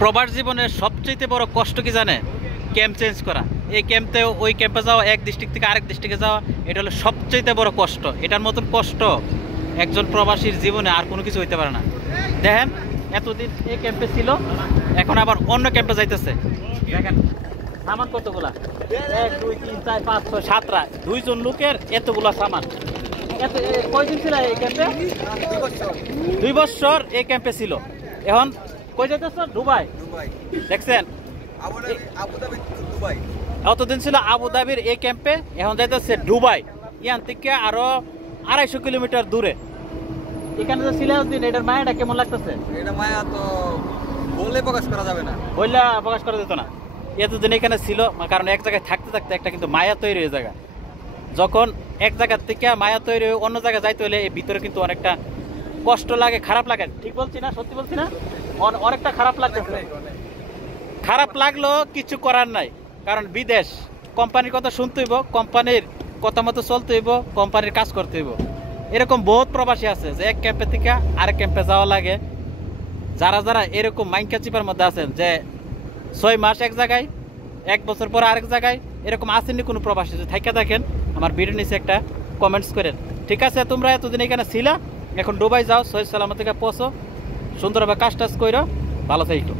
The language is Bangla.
প্রবাস জীবনের সবচেয়ে বড় কষ্ট কি জানে? ক্যাম্প চেঞ্জ করা। এই ক্যাম্পে ওই ক্যাম্পে যাওয়া, এক ডিস্ট্রিক্ট থেকে আরেক ডিস্ট্রিক্টে যাওয়া, এটা হলো সবচেয়ে বড় কষ্ট। এটার মতন কষ্ট একজন প্রবাসীর জীবনে আর কোনো কিছু হইতে পারে না। দেখেন, এতদিন এই ক্যাম্পে ছিল, এখন আবার অন্য ক্যাম্পে যাইতেছে। দেখেন সামান কতগুলা, 1 2 3 4 5 6 7টা, 2 জন লোকের এতগুলা সামান। কয়দিন ছিল এই ক্যাম্পে? 2 বছর এই ক্যাম্পে ছিল। এখন কই যাইতেছ? দুবাই। দেখছেন, অতদিন ছিল আবুধাবির এই ক্যাম্পে, এখন যাইতেছে দুবাই। ইয়ান থেকে আরো 250 কিলোমিটার দূরে। এখানে যে ছিল দিন, এটার মায়াটা কেমন লাগতেছে? এটা মায়া তো বলে প্রকাশ করা যাবে না, বললে প্রকাশ করা যেত না। এতদিন এখানে ছিল, কারণ এক জায়গায় থাকতে থাকতে একটা কিন্তু মায়া তৈরি হয়ে যায়। যখন এক জায়গা থেকে মায়া তৈরি হয়ে অন্য জায়গায় যাইতে হলে এই ভিতরে কিন্তু অনেকটা কষ্ট লাগে, খারাপ লাগে। ঠিক বলছি না? সত্যি বলছি না? অনেকটা খারাপ লাগতেছে। খারাপ লাগলো, কিছু করার নাই, কারণ বিদেশ। কোম্পানির কথা শুনতে হইব, কোম্পানির কথা মতো চলতে হইব, কোম্পানির কাজ করতে হইব। এরকম বহুত প্রবাসী আছে যে এক ক্যাম্পে থেকে আরেক ক্যাম্পে যাওয়া লাগে। যারা যারা এরকম মাইনকা চিপার মধ্যে আছেন যে 6 মাস এক জায়গায়, 1 বছর পরে আরেক জায়গায়, এরকম আসেননি কোনো প্রবাসী? যদি থাইকা দেখেন, আমার ভিডিও নিচে একটা কমেন্টস করেন। ঠিক আছে, তোমরা এতদিন এখানে ছিলা, এখন দুবাই যাও, সহি সালামত থেকে পৌঁছো, সুন্দরভাবে কাজ টাজ কইরো, ভালো থাইকো।